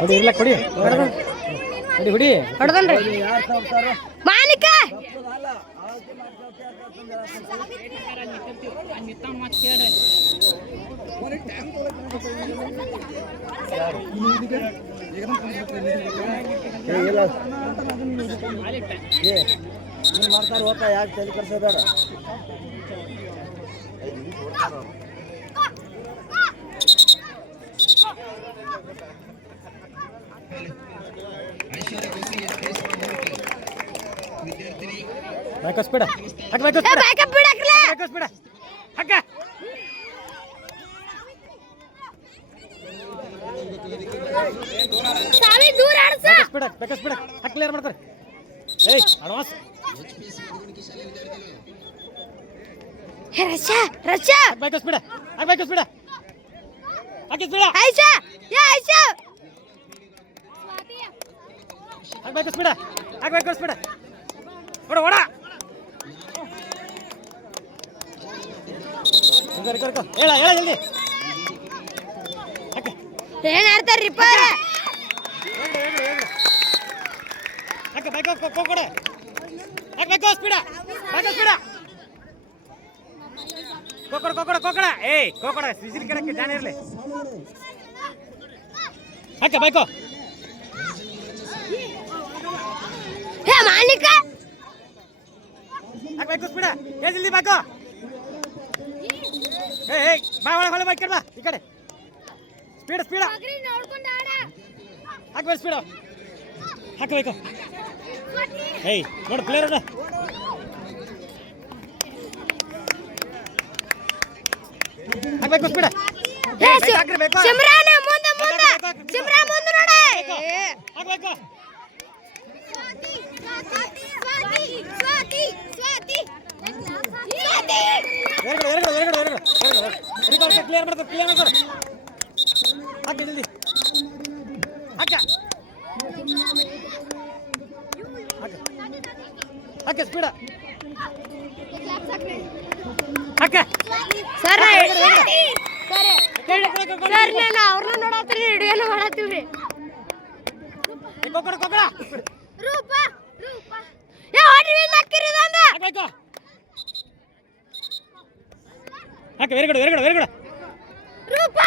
ಹೊಡಿ ಇಲ್ಲ ಕೊಡಿ ಹೊಡಿ ಹೊಡಿ ಹೊಡೆದನ್ರಿ ಮಾನಿಕ ಮಾಡ್ತಾರ ಹೋಗ್ತಾ ಯಾಕೆ ತಲೆ ಕರ್ಸೋದಾರ ಬ್ಯಾಕ್ ಸ್ಪೀಡ್ ಹಕ್ಕ ಬ್ಯಾಕ್ ಸ್ಪೀಡ್ ಬ್ಯಾಕಪ್ ಬಿಡಕ್ಲ ಬ್ಯಾಕ್ ಸ್ಪೀಡ್ ಹಕ್ಕ ಸಾವಿ ದೂರ ಆಡ್ಸ ಬ್ಯಾಕ್ ಸ್ಪೀಡ್ ಹಕ್ಕ ಕ್ಲಿಯರ್ ಮಾಡ್ತಾರೆ ಏಯ್ ಅಡ್ವಾನ್ಸ್ ಹೇ ರಶಾ ರಶಾ ಬ್ಯಾಕ್ ಸ್ಪೀಡ್ ಹಕ್ಕ ಬ್ಯಾಕ್ ಸ್ಪೀಡ್ ಹಕ್ಕ ಸ್ಪೀಡ್ ಐಶಾ ಯಾ ಐಶಾ ಹಕ್ಕ ಬ್ಯಾಕ್ ಸ್ಪೀಡ್ ಹಕ್ಕ ಬ್ಯಾಕ್ ಸ್ಪೀಡ್ ಓಡ ಓಡ ಹೇಳ ಹೇಳ ಜಲ್ದಿ ಏನ್ ಆಡ್ತಾರ್ರಿಪ್ಪ ಅಕ್ಕ ಬೈಕ್ ಕೊಡೆ ಅಕ್ಕ ಬೈಕ್ ಸ್ಪೀಡ ಬೈಕ್ ಸ್ಪೀಡ ಕೊಕಡ ಏಯ್ ಕೊಕಡ ಸಿಸಿಲ್ ಕಡಕ್ಕೆ ಜಾನ ಇರಲಿ ಅಕ್ಕ ಬೈಕ್ ಹೇ ಮಾಲಿಕ ಅಕ್ಕ ಬೈಕ್ ಸ್ಪೀಡ ಏ ಜಲ್ದಿ ಬೈಕ್ ಏಯ್ ಬಾ ಒಳಗೆ ಹೊಳೆ ಬೈಕ್ ಬಾ ಈ ಕಡೆ ಸ್ಪೀಡ್ ಸ್ಪೀಡ ಹಾಕ ಸ್ಪೀಡ ಹಾಕಬೇಕು ಏಯ್ ನೋಡು ಪ್ಲೇಯರ್ ಅದ ಹಾಕಬೇಕು ಸ್ಪೀಡ ಸಿಮ್ರಾನ ಮುಂದೆ ಮುಂದೆ ಸಿಮ್ರಾ ಮುಂದೆ ನೋಡ ಹಾಕಬೇಕು ಎರಡು ಕ್ಲಿಯರ್ ಮಾಡ್ತಾರೆ ಹಾಕಿ ಜಲ್ದಿ ಹಾಕ ಹಾಕ ಸ್ಪೀಡ ಹಾಕ ಸರ್ ಸರ್ ನಾನು ಅವ್ರನ್ನ ನೋಡತ್ತೀರಿ ಹಿಡಿಯೋನ ಮಾಡತ್ತೀವ್ರಿ ಕೊಕ್ಕಡ ರೂಪ ರೂಪ ಏ ಓಡಿ ಹಾಕಿರಿ ದಂದ ಹಾಕಬೇಕು ಹಾಕ ವೆರಿ ಗುಡ್ ರೂಪ